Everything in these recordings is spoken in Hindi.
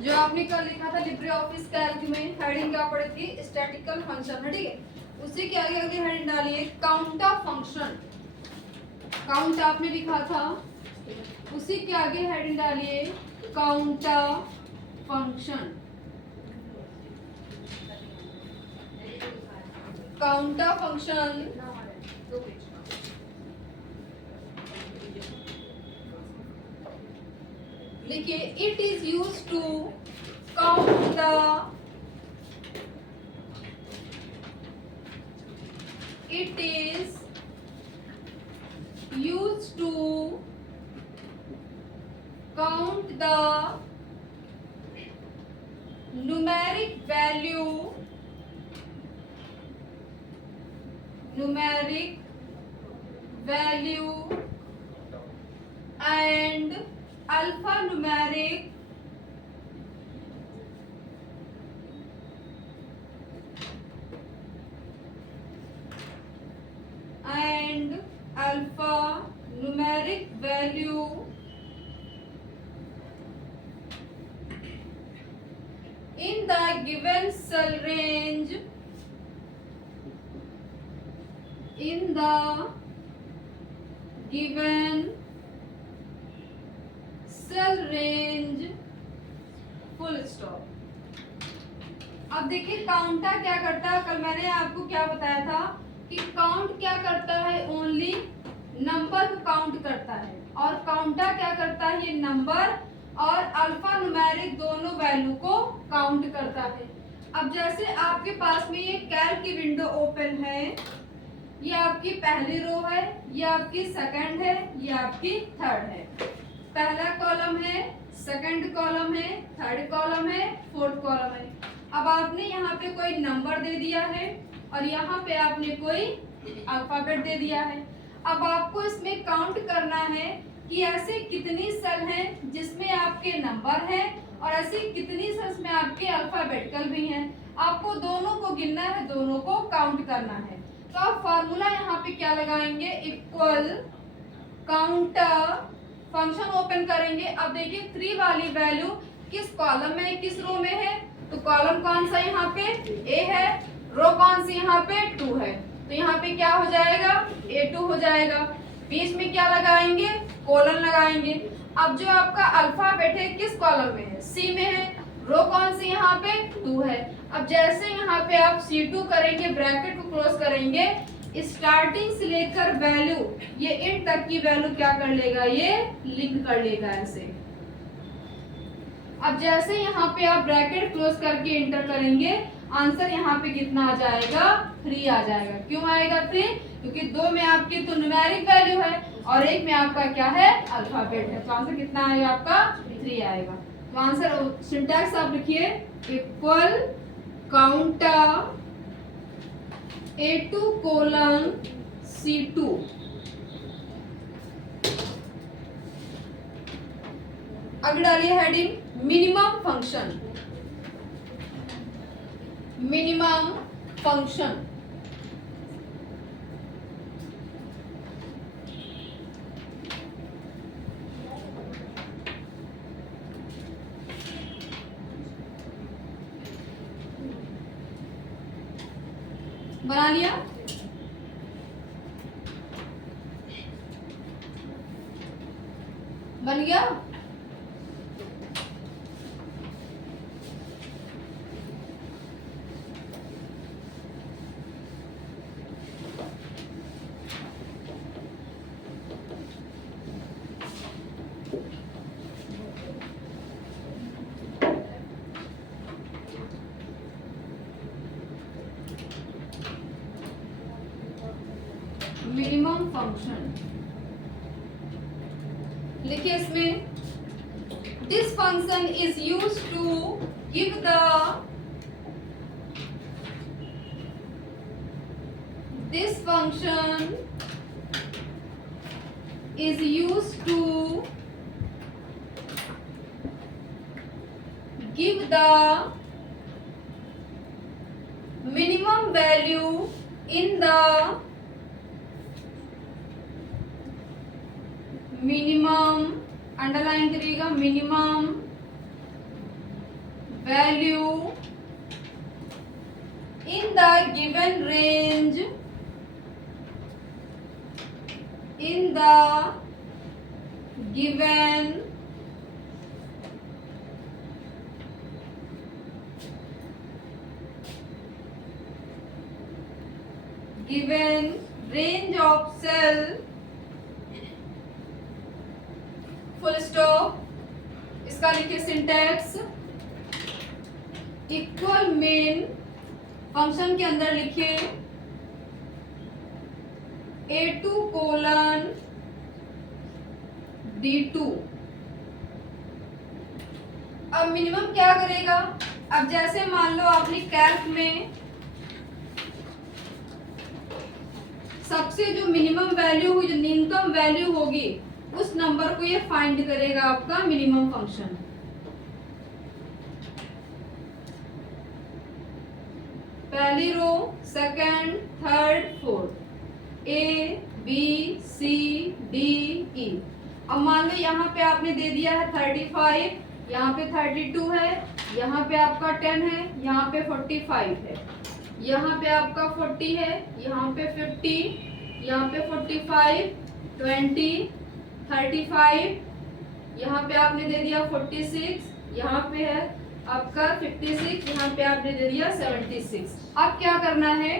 जो आपने कल लिखा था लिब्रे ऑफिस कैल्क में, हेडिंग क्या पड़ी थी? स्टैटिकल फंक्शन है, ठीक है। उसी के आगे अगली हेडिंग डालिए काउंटा फंक्शन। काउंट आपने लिखा था, उसी के आगे हेडिंग डालिए काउंटा फंक्शन। काउंटा फंक्शन लिखिए, it is use to count the it is used to count the numeric value and alphanumeric value in the given cell range full stop. अब देखिए काउंटा क्या करता है, कल मैंने आपको क्या बताया था कि काउंट क्या करता है? ओनली नंबर को काउंट करता है, और काउंटा क्या करता है? ये नंबर और अल्फा न्यूमेरिक दोनों वैल्यू को काउंट करता है। अब जैसे आपके पास में ये कैल्क की विंडो ओपन है, ये आपकी पहली रो है, ये आपकी सेकंड है, ये आपकी थर्ड है। पहला कॉलम है, सेकंड कॉलम है, थर्ड कॉलम है, फोर्थ कॉलम है। अब आपने यहाँ पे कोई नंबर दे दिया है और यहाँ पे आपने कोई अल्फाबेट दे दिया है। अब आपको इसमें काउंट करना है कि ऐसे कितनी सेल हैं जिसमें आपके नंबर हैं और ऐसी कितनी सेल्स में आपके अल्फाबेटिकल भी हैं। आपको दोनों को गिनना है, दोनों को काउंट करना है। तो आप फॉर्मूला यहाँ पे क्या लगाएंगे? इक्वल काउंटर फंक्शन ओपन करेंगे। अब देखिए 3 वाली वैल्यू किस कॉलम में, किस रो में है? तो कॉलम कौन सा यहाँ पे? ए है। रो कौन सी यहाँ पे? 2 है। तो यहाँ पे क्या हो जाएगा? A2 हो जाएगा। बीच में क्या लगाएंगे? कोलन लगाएंगे। अब जो आपका अल्फाबेट है किस कॉलम में है? सी में है। रो कौन सी यहाँ पे? 2 है। अब जैसे यहाँ पे आप C2 करेंगे, ब्रैकेट को क्लोज करेंगे, स्टार्टिंग से लेकर वैल्यू ये एंड तक की वैल्यू क्या कर लेगा? ये लिंक कर लेगा ऐसे। अब जैसे यहाँ पे आप ब्रैकेट क्लोज करके एंटर करेंगे, आंसर यहाँ पे कितना आ जाएगा? 3 आ जाएगा। क्यों आएगा 3? क्योंकि 2 में आपकी तो न्यूमेरिक वैल्यू है और 1 में आपका क्या है? अल्फाबेट है। तो आंसर कितना आएगा आपका? 3 आएगा। तो आंसर सिंटैक्स आप लिखिए, equal counter A2 colon C2। अगर डालिए heading minimum function. Minimum function बना लिया? बन गया? मिनिमम फंक्शन लिखिए इसमें, this function is used to give the this function is used to give the minimum value in the minimum, underline करिएगा, minimum value in the given range, in the given range of cell, full stop. इसका लिखिए सिंटैक्स, इक्वल मेन फंक्शन के अंदर लिखिए A2 कोलन D2। अब मिनिमम क्या करेगा, अब जैसे मान लो आपने कैल्क में सबसे जो मिनिमम वैल्यू हुई, जो न्यूनतम वैल्यू होगी, उस नंबर को ये फाइंड करेगा आपका मिनिमम फंक्शन। पहली row, second, third, fourth, A B C D E. अब मान लो यहाँ पे आपने दे दिया है 35, यहाँ पे 32 है, यहाँ पे आपका 10 है, यहाँ पे 45 है, यहाँ पे आपका 40 है, यहाँ पे 50, यहाँ पे 45, 20, 35, यहाँ पे आपने दे दिया 46, यहाँ पे है आपका 56, यहाँ पे आपने दे दिया 76। अब क्या करना है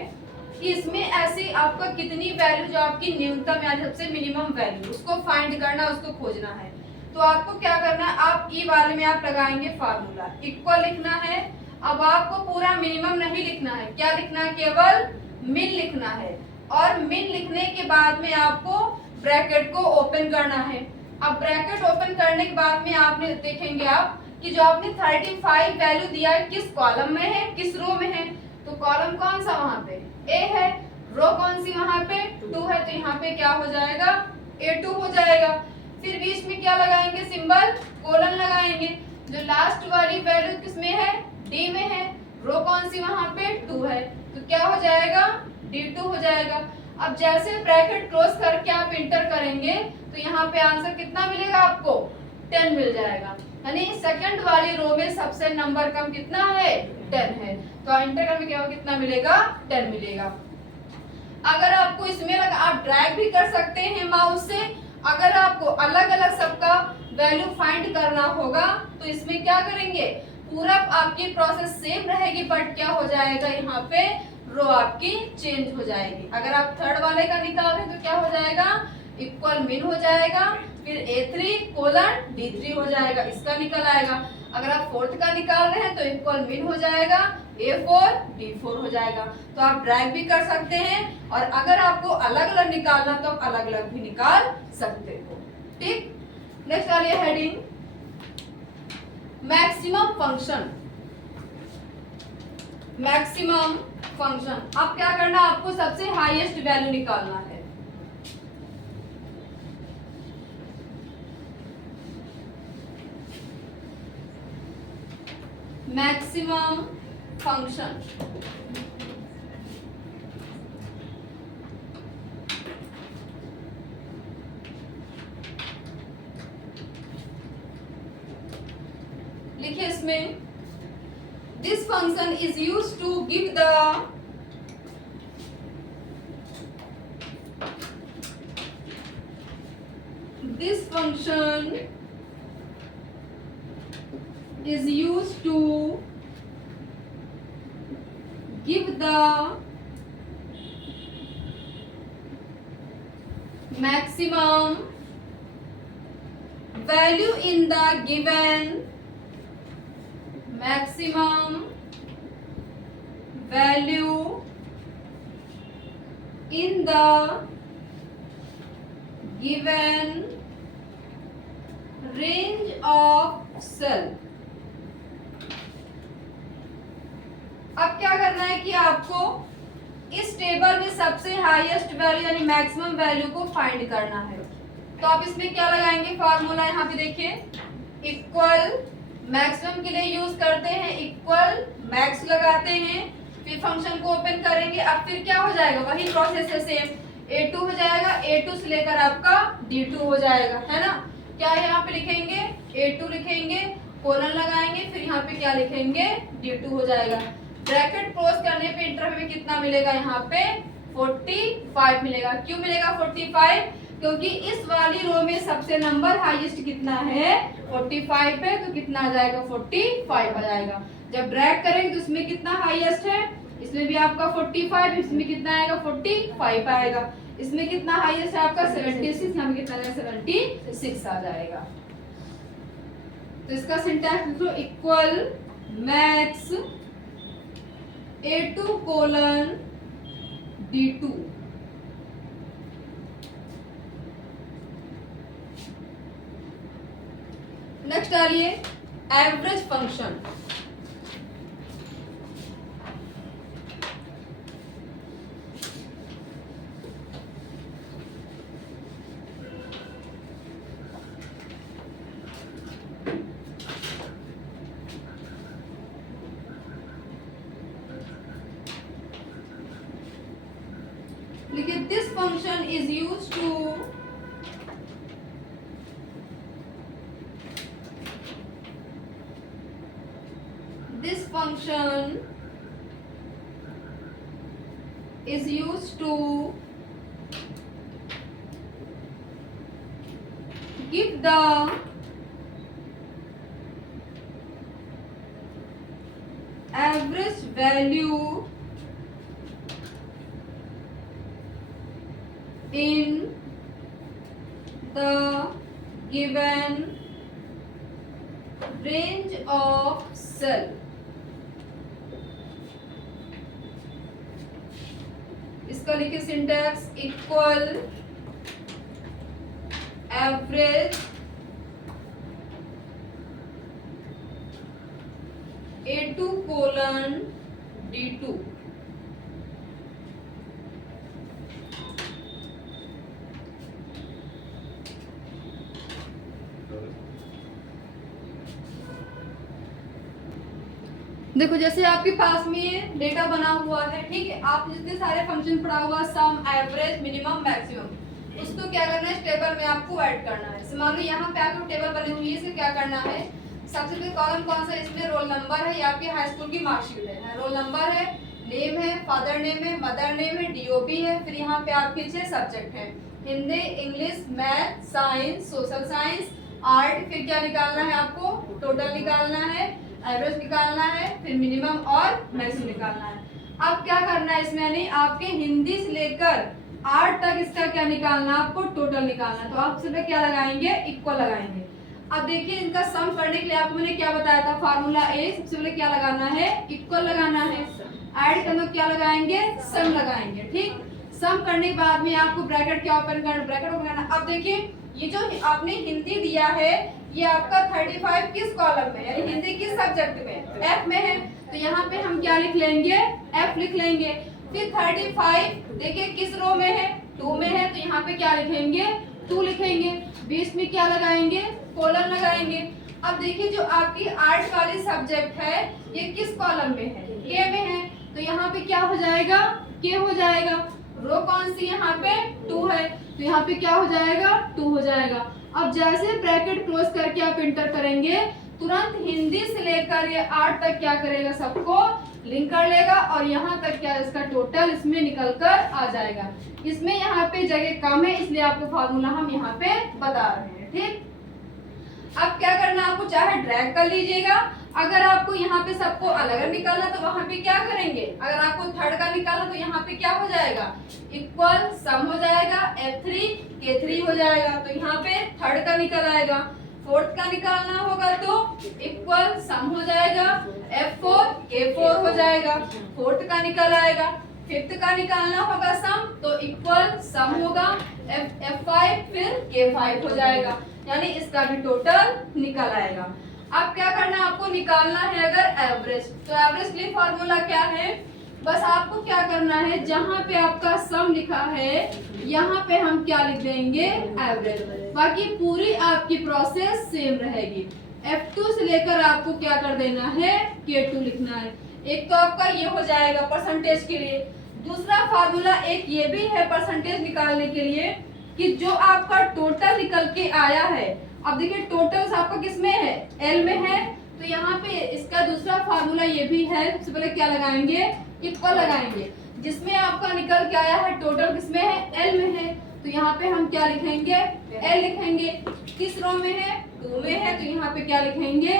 कि इसमें ऐसी आपका कितनी वैल्यू जो आपकी न्यूनतम या सबसे मिनिमम वैल्यू, उसको फाइंड करना, उसको खोजना है। तो आपको क्या करना है, आप ई वाले में आप लगाएंगे फार्मूला, इक्वल लिखना है। अब आपको पूरा मिनिमम नहीं लिखना है, क्या लिखना है, केवल मिन लिखना है। और मिन लिखने के बाद में आपको ब्रैकेट को ओपन करना है। अब ब्रैकेट ओपन करने के बाद में आपने देखेंगे आप कि जो आपने 35 वैल्यू दिया है किस कॉलम में है, किस रो में है। तो कॉलम कौन सा वहां पे ए है, रो कौन सी वहां पे 2 है, तो यहाँ पे क्या हो जाएगा, A2 हो जाएगा। फिर बीच में क्या लगाएंगे, सिंबल कोलन लगाएंगे। जो लास्ट वाली वैल्यू किसमें है, डी में है, रो कौन सी वहां पे 2 है, तो क्या हो जाएगा, D2 हो जाएगा। अब जैसे ब्रैकेट क्लोज करके आप इंटर करेंगे तो यहाँ पे आंसर कितना मिलेगा आपको, 10 मिल जाएगा। यानी सेकंड वाली रो में सबसे नंबर कम कितना है, 10 है। तो इंटर करने के बाद कितना मिलेगा, 10 मिलेगा। अगर आपको इसमें लगा, आप ड्रैग भी कर सकते हैं माउस से। अगर आपको अलग अलग सबका वैल्यू फाइंड करना होगा तो इसमें क्या करेंगे, पूरा आपकी प्रोसेस सेम रहेगी, बट क्या हो जाएगा, यहाँ पे रो आपकी चेंज हो जाएगी। अगर आप थर्ड वाले का निकाल रहे हैं तो क्या हो जाएगा, इक्वल मिन हो जाएगा, फिर A3 कोलन D3 हो जाएगा, इसका निकल आएगा। अगर आप फोर्थ का निकाल रहे हैं तो इक्वल मिन हो जाएगा, A4 D4 हो जाएगा। तो आप ड्रैग भी कर सकते हैं, और अगर आपको अलग अलग निकालना तो आप अलग अलग भी निकाल सकते हो। ठीक, नेक्स्ट आ रही है heading maximum function. Maximum function, अब क्या करना, आपको सबसे हाईएस्ट वैल्यू निकालना है। मैक्सिमम फंक्शन, लिखिए इसमें, this function is used to give the this function is used to give the maximum value in the given maximum value in the given range of cell। अब क्या करना है कि आपको इस टेबल में सबसे हाईएस्ट वैल्यू यानी मैक्सिमम वैल्यू को फाइंड करना है। तो आप इसमें क्या लगाएंगे, फार्मूला यहाँ पे देखिए, इक्वल मैक्सिमम के लिए यूज करते हैं, इक्वल मैक्स लगाते हैं, फिर फंक्शन को ओपन करेंगे। अब फिर क्या हो जाएगा, वही प्रोसेस है सेम, A2 हो जाएगा, A2 से लेकर आपका D2 हो जाएगा, है ना। क्या यहाँ पे लिखेंगे, A2 लिखेंगे, कोलन लगाएंगे, फिर यहाँ पे क्या लिखेंगे, D2 हो जाएगा। ब्रैकेट क्लोज करने पे इंटर में कितना मिलेगा, यहाँ पे 45 मिलेगा। क्यों मिलेगा 45? क्योंकि इस वाली रो में सबसे नंबर हाईएस्ट कितना है, 45 है, तो कितना आ जाएगा, 45 आ जाएगा। जब ड्रैग करेंगे तो इसमें कितना हाईएस्ट है, इसमें भी आपका 45, इसमें कितना आएगा, 45 आएगा। इसमें कितना हाईएस्ट है आपका 76, यहाँ पे कितना आएगा, 76 आ जाएगा। तो इसका सिंटैक्स लिख लो, equal maths A2 colon D2। Next डालिए एवरेज फंक्शन। देखिए this function is used to this function is used to give the average value in the given range of cell। इसका लिखिए syntax, equal average A2 colon D2। देखो जैसे आपके पास में ये डेटा बना हुआ है, ठीक है, आप जितने सारे फंक्शन पढ़ा हुआ, सम, एवरेज, मिनिमम, मैक्सिमम, उसको क्या करना है, इस टेबल में आपको ऐड करना है। मान लो यहाँ पे आपको टेबल बनी हुई है, इसे क्या करना है, सबसे पहले कॉलम कौन सा है, इसमें रोल नंबर है, ये आपके हाई स्कूल की मार्कशीट है, रोल नंबर है, नेम है, फादर नेम है, मदर नेम है, DOB है, फिर यहाँ पे आपके 6 सब्जेक्ट हैं, Hindi, English, math, science, social science, art. फिर क्या निकालना है आपको, टोटल निकालना है, एवरेज निकालना है, फिर मिनिमम और मैक्सिमम निकालना है। अब क्या करना है इसमें, यानी आपके हिंदी से लेकर 8 तक इसका क्या निकालना है, आपको टोटल निकालना है। तो आप सिर्फ क्या लगाएंगे, इक्वल लगाएंगे। अब देखिए इनका सम करने के लिए आपको मैंने क्या बताया था, फार्मूला ए, सबसे पहले क्या लगाना है, इक्वल लगाना है। ऐड करने क्या लगाएंगे, सम लगाएंगे, ठीक। सम करने के बाद में आपको ब्रैकेट क्या ओपन करना, ब्रैकेट ओपन करना। अब देखिए ये जो आपने हिंदी दिया है, ये आपका 35 किस कॉलम में, यानी हिंदी किस सब्जेक्ट में, एफ में है, तो यहाँ पे हम क्या लिख लेंगे, एफ लिख लेंगे। फिर 35 देखिए किस रो में है, 2 में है, तो यहाँ पे क्या लिखेंगे, 2 लिखेंगे। बीच में क्या लगाएंगे, कोलन लगाएंगे। अब देखिए जो आपकी आर्ट वाली सब्जेक्ट है, ये किस कॉलम में है, के में है, तो यहाँ पे क्या हो जाएगा, के हो जाएगा। रो कौन सी, यहाँ पे 2 है, तो यहाँ पे क्या हो जाएगा, 2 हो जाएगा। अब जैसे ब्रैकेट क्लोज करके आप इंटर करेंगे, तुरंत हिंदी से लेकर ये 8 तक क्या करेगा, सबको लिंक कर लेगा, और यहाँ तक क्या इसका टोटल इसमें निकल कर आ जाएगा। इसमें यहाँ पे जगह कम है, इसलिए आपको फार्मूला हम यहाँ पे बता रहे हैं, ठीक। अब क्या करना, आपको चाहे ड्रैग कर लीजिएगा, अगर आपको यहाँ पे सबको अलग निकालना तो वहां पे क्या करेंगे, अगर आपको थर्ड का निकालना तो यहाँ पे क्या हो जाएगा, इक्वल सम हो जाएगा, F3 K3 हो जाएगा, तो यहाँ पे थर्ड का निकल आएगा। फोर्थ का निकालना होगा तो इक्वल सम हो जाएगा, F4 K4 हो जाएगा, फोर्थ का निकल आएगा। फिफ्थ का निकालना होगा सम, तो इक्वल सम होगा, F5 फिर K5 हो जाएगा, यानी इसका भी टोटल निकल आएगा। अब क्या करना, आपको निकालना है अगर एवरेज, तो एवरेज के लिए फॉर्मूला क्या है, बस आपको क्या करना है, जहां पे आपका सम लिखा है यहाँ पे हम क्या लिख देंगे, एवरेज। बाकी पूरी आपकी प्रोसेस सेम रहेगी। F2 से लेकर आपको क्या कर देना है, K2 लिखना है। एक तो आपका ये हो जाएगा परसेंटेज के लिए। दूसरा फार्मूला एक ये भी है परसेंटेज निकालने के लिए, कि जो आपका टोटल निकल के आया है, अब देखिए टोटल्स आपका किस में है, एल में है, तो यहाँ पे इसका दूसरा फार्मूला ये भी है। सबसे पहले क्या लगाएंगे, इक्वल लगाएंगे। जिसमें आपका निकल के आया है टोटल किसमें है, एल में है, तो यहाँ पे हम क्या लिखेंगे, एल लिखेंगे। किस रो में है, 2 में है, तो यहाँ पे क्या लिखेंगे,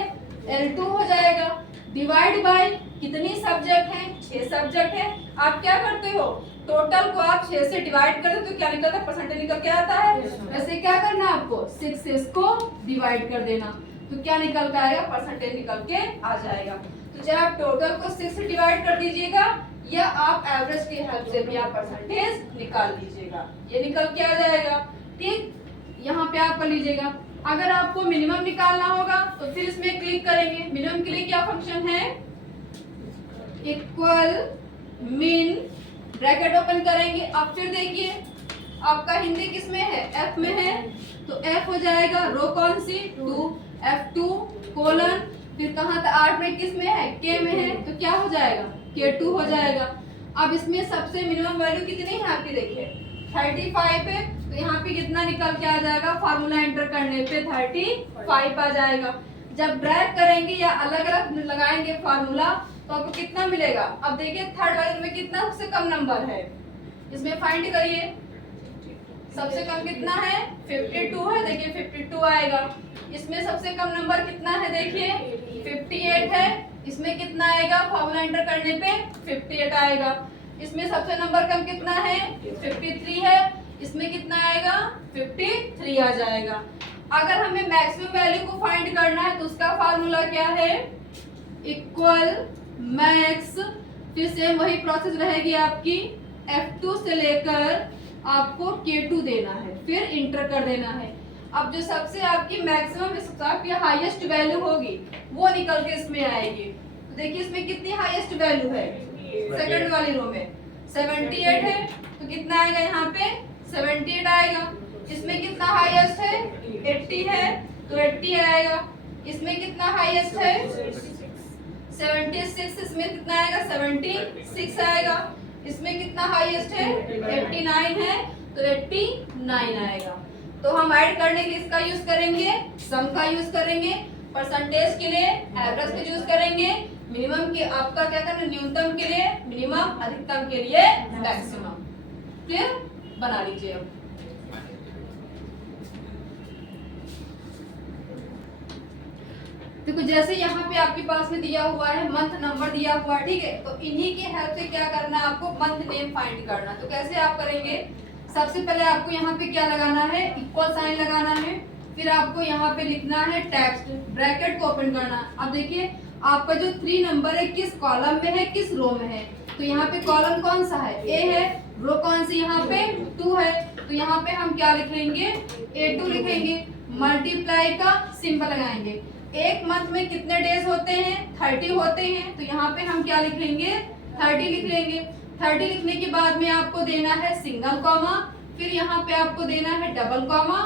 L2 हो जाएगा। डिवाइड बाय कितनी सब्जेक्ट हैं, 6 सब्जेक्ट है। आप क्या करते हो, टोटल को आप 6 से डिवाइड कर दो तो क्या निकलता है, परसेंटेज निकल के आता है। वैसे क्या करना है आपको, 6 से इसको डिवाइड कर देना, तो क्या निकल के आएगा, परसेंटेज निकल के आ जाएगा। तो चाहे आप टोटल को 6 से डिवाइड कर दीजिएगा या आप एवरेज की हेल्प से भी आप परसेंटेज निकाल लीजिएगा, ये निकल के आ जाएगा। ठीक, यहाँ पे आप कर लीजिएगा। अगर आपको मिनिमम निकालना होगा तो फिर इसमें क्लिक करेंगे। मिनिमम के लिए क्या फंक्शन है, इक्वल मिन, ब्रैकेट ओपन करेंगे। अब फिर देखिए आपका हिंदी किस में है, एफ में है, तो एफ हो जाएगा रो कौन सी, 2, F2 कोलन, फिर कहाँ था 8 में किस में है, के में है, तो क्या हो जाएगा, K2 हो जाएगा। अब इसमें सबसे मिनिमम वैल्यू कितनी है आपकी, देखिए 35 है, तो यहाँ पे कितना निकल के आ जाएगा, फार्मूला एंटर करने पे 35 आ जाएगा। जब ड्रैग करेंगे या अलग अलग लगाएंगे फार्मूला तो आपको कितना मिलेगा। अब देखिए थर्ड वाले में कितना सबसे कम नंबर है, इसमें फाइंड करिए, सबसे कम कितना है, 52 है, देखिए 52 आएगा। इसमें सबसे कम नंबर कितना है, देखिए 58 है, इसमें कितना आएगा, फार्मूला एंटर करने पे 58 आएगा। इसमें सबसे नंबर कम कितना है, 53 है, इसमें कितना आएगा, 53 आ जाएगा। अगर हमें मैक्सिमम वैल्यू को फाइंड करना है तो उसका फार्मूला क्या है, इक्वल मैक्स, फिर से वही प्रोसेस रहेगी आपकी, F2 से लेकर आपको K2 देना है, फिर इंटर कर देना है। अब जो सबसे आपकी मैक्सिमम आपकी हाईएस्ट वैल्यू होगी वो निकल के इसमें आएगी। तो देखिए इसमें कितनी हाईएस्ट वैल्यू है, सेकंड वाली रो में 78 है, तो कितना आएगा यहाँ पे 78 आएगा। इसमें कितना हाईएस्ट है, 80 है, तो 80 आएगा। इसमें कितना हाईएस्ट है, 76, इसमें कितना आएगा, 76 आएगा। इसमें कितना हाईएस्ट है, 89 है, तो 89 आएगा। तो हम ऐड करने के लिए इसका यूज करेंगे, सम का यूज करेंगे, परसेंटेज के लिए एवरेज का यूज करेंगे, मिनिमम के आपका क्या करना, न्यूनतम के लिए मिनिमम, अधिकतम के लिए मैक्सिमम। क्लियर, बना लीजिए। अब देखो जैसे यहाँ पे आपके पास में दिया हुआ है, मंथ नंबर दिया हुआ है, ठीक है, तो इन्हीं की हेल्प से क्या करना है आपको, मंथ नेम फाइंड करना। तो कैसे आप करेंगे, सबसे पहले आपको यहाँ पे क्या लगाना है, इक्वल साइन लगाना है, फिर आपको यहाँ पे लिखना है टेक्स्ट, ब्रैकेट को ओपन करना है। अब देखिए आपका जो 3 नंबर है किस कॉलम में है, किस रो में है, तो यहाँ पे कॉलम कौन सा है, ए है, रो कौन सी यहाँ पे 2 है, तो यहाँ पे हम क्या लिखेंगे, A2 लिखेंगे, मल्टीप्लाई का सिंबल लगाएंगे। एक मंथ में कितने डेज होते हैं, 30 होते हैं, तो यहाँ पे हम क्या लिखेंगे, 30 लिख लेंगे। 30 लिखने के बाद में आपको देना है सिंगल कॉमा, फिर यहाँ पे आपको देना है डबल कॉमा,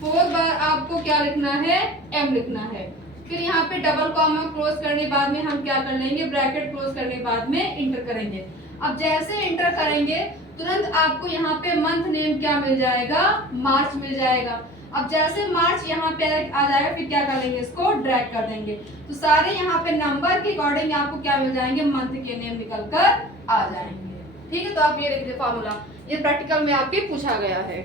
4 बार आपको क्या लिखना है, M लिखना है, फिर यहाँ पे डबल कॉमा क्लोज करने बाद में हम क्या कर लेंगे, ब्रैकेट क्लोज करने बाद में इंटर करेंगे। अब जैसे इंटर करेंगे तुरंत आपको यहाँ पे मंथ नेम क्या मिल जाएगा, मार्च मिल जाएगा। अब जैसे मार्च यहाँ पे आ जाएगा फिर क्या कर लेंगे, इसको ड्रैग कर देंगे, तो सारे यहाँ पे नंबर के अकॉर्डिंग आपको क्या मिल जाएंगे, मंथ के नेम निकल कर आ जाएंगे। ठीक है, तो आप ये लिख दीजिए फार्मूला, ये प्रैक्टिकल में आपके पूछा गया है।